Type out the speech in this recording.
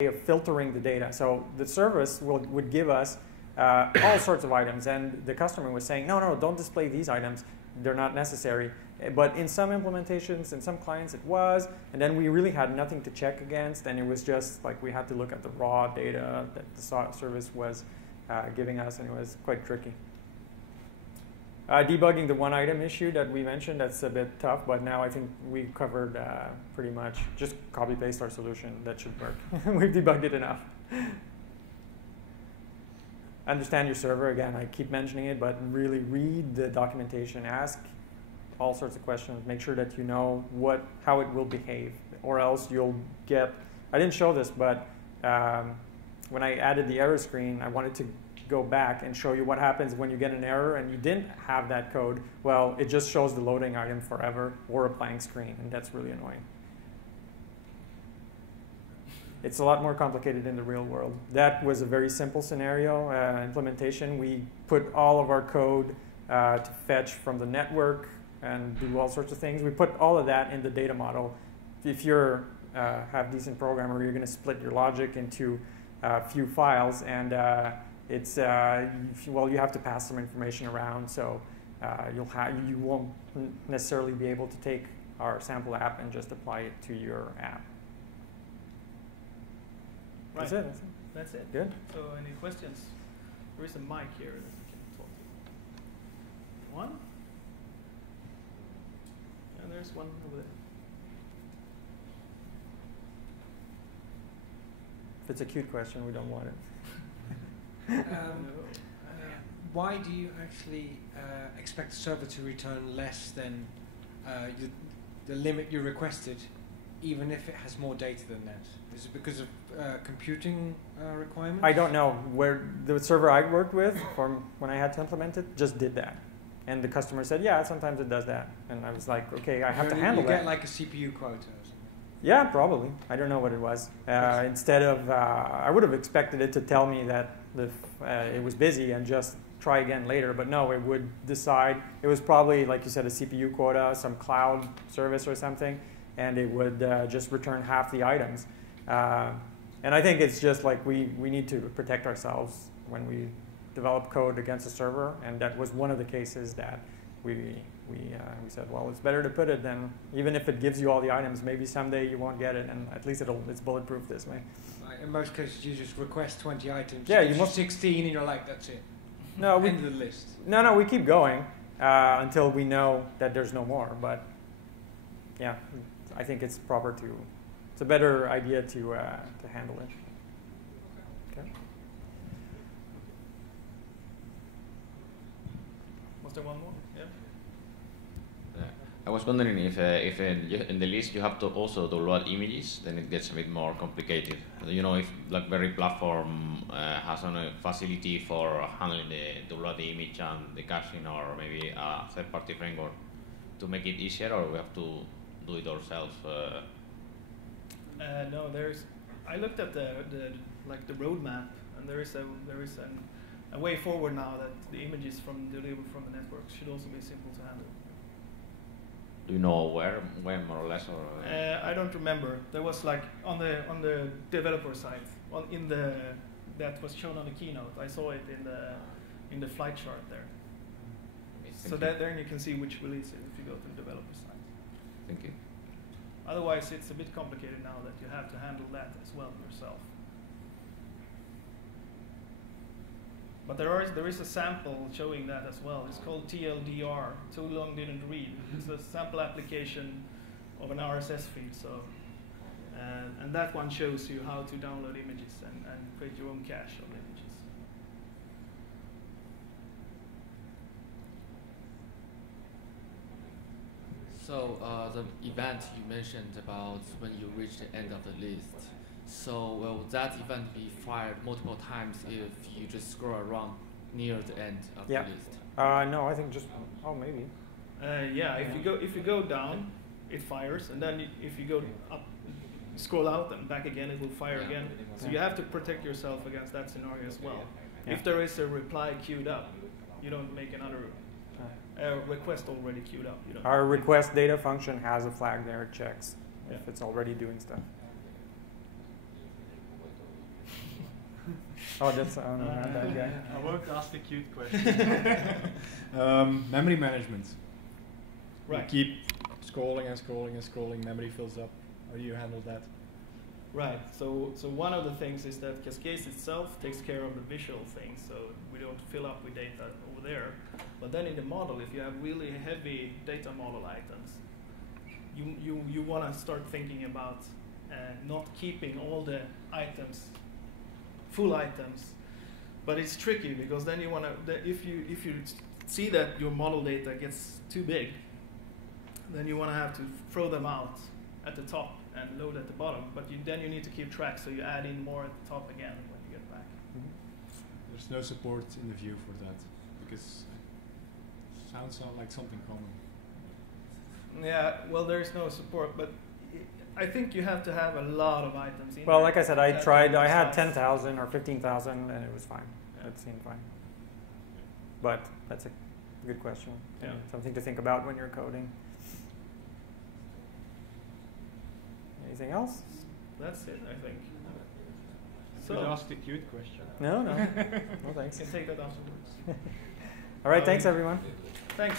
of filtering the data. So the service would give us all sorts of items, and the customer was saying, no, no, don't display these items. They're not necessary. But in some implementations, in some clients, it was, and then we really had nothing to check against, and it was just like we had to look at the raw data that the service was giving us, and it was quite tricky. Debugging the one item issue that we mentioned, that's a bit tough, but now I think we covered pretty much. Just copy paste our solution, that should work. We've debugged it enough. Understand your server, again, I keep mentioning it, but really read the documentation, ask all sorts of questions, make sure that you know how it will behave, or else you'll get, I didn't show this, but when I added the error screen, I wanted to go back and show you what happens when you get an error and you didn't have that code. Well, it just shows the loading item forever, or a blank screen, and that's really annoying. It's a lot more complicated in the real world. That was a very simple scenario implementation. We put all of our code to fetch from the network and do all sorts of things. We put all of that in the data model. If you're have decent programmer, you're going to split your logic into a few files, and it's well, you have to pass some information around, so you won't necessarily be able to take our sample app and just apply it to your app. Right. That's it. That's it. Good. So, any questions? There is a mic here that we can talk to. One. And there's one over there. If it's a cute question, we don't want it. Why do you actually expect the server to return less than the limit you requested, even if it has more data than that? Is it because of computing requirements? I don't know. Where the server I worked with, from when I had to implement it, just did that. And the customer said, yeah, sometimes it does that. And I was like, okay, I have to handle that. You get like a CPU quota or something? Yeah, probably. I don't know what it was. Instead of, I would have expected it to tell me that it was busy and just try again later. But no, it would decide. It was probably, like you said, a CPU quota, some cloud service or something. And it would just return half the items. And I think it's just like we need to protect ourselves when we develop code against a server. And that was one of the cases that we said, well, it's better to put it than, even if it gives you all the items, maybe someday you won't get it, and at least it's bulletproof this way. Right. In most cases, you just request 20 items. Yeah, you must 16, and you're like, that's it. No, end of the list. No, we keep going until we know that there's no more. But yeah, I think it's proper to. It's a better idea to handle it. Okay. Was there one more? Yeah. I was wondering if in the list you have to also to load images, then it gets a bit more complicated. You know, if BlackBerry platform has a facility for handling to load the image and the caching, or maybe a third-party framework to make it easier, or we have to do it ourselves. No, I looked at the roadmap, and there is a way forward now that the images delivered from the network should also be simple to handle. Do you know when more or less, or? I don't remember. There was like on the developer side, that was shown on the keynote. I saw it in the flight chart there. So there you can see which release it if you go to the developer side. Thank you. Otherwise, it's a bit complicated now that you have to handle that as well yourself. But there is a sample showing that as well. It's called TLDR, too long didn't read. It's a sample application of an RSS feed. So, and that one shows you how to download images and create your own cache of images. So the event you mentioned about when you reach the end of the list. So will that event be fired multiple times if you just scroll around near the end of the list? No, I think just maybe. Yeah, if you go down, it fires, and then if you go up, scroll out and back again, it will fire again. So you have to protect yourself against that scenario as well. If there is a reply queued up, you don't make another request already queued up. You don't. Our request data function has a flag there. It checks if it's already doing stuff. Oh, that's not that guy. I won't ask the cute question. Memory management. Right. You keep scrolling and scrolling and scrolling, memory fills up. How do you handle that? Right. So one of the things is that Cascades itself takes care of the visual things, so we don't fill up with data over there. But then in the model, if you have really heavy data model items, you want to start thinking about not keeping all the items, full items. But it's tricky because then you want to, if you see that your model data gets too big, then you want to have to throw them out at the top and load at the bottom. But then you need to keep track, so you add in more at the top again when you get back. There's no support in the view for that, because it sounds like something common. Yeah, well, there is no support, but I think you have to have a lot of items in Well, there. like I said, I tried. I had 10,000 or 15,000, and it was fine. Yeah. It seemed fine. But that's a good question. Yeah. Something to think about when you're coding. Anything else? That's it, I think. So So, ask the cute question. No, no. No, you thanks. can take that afterwards. All right, thanks everyone. Thanks.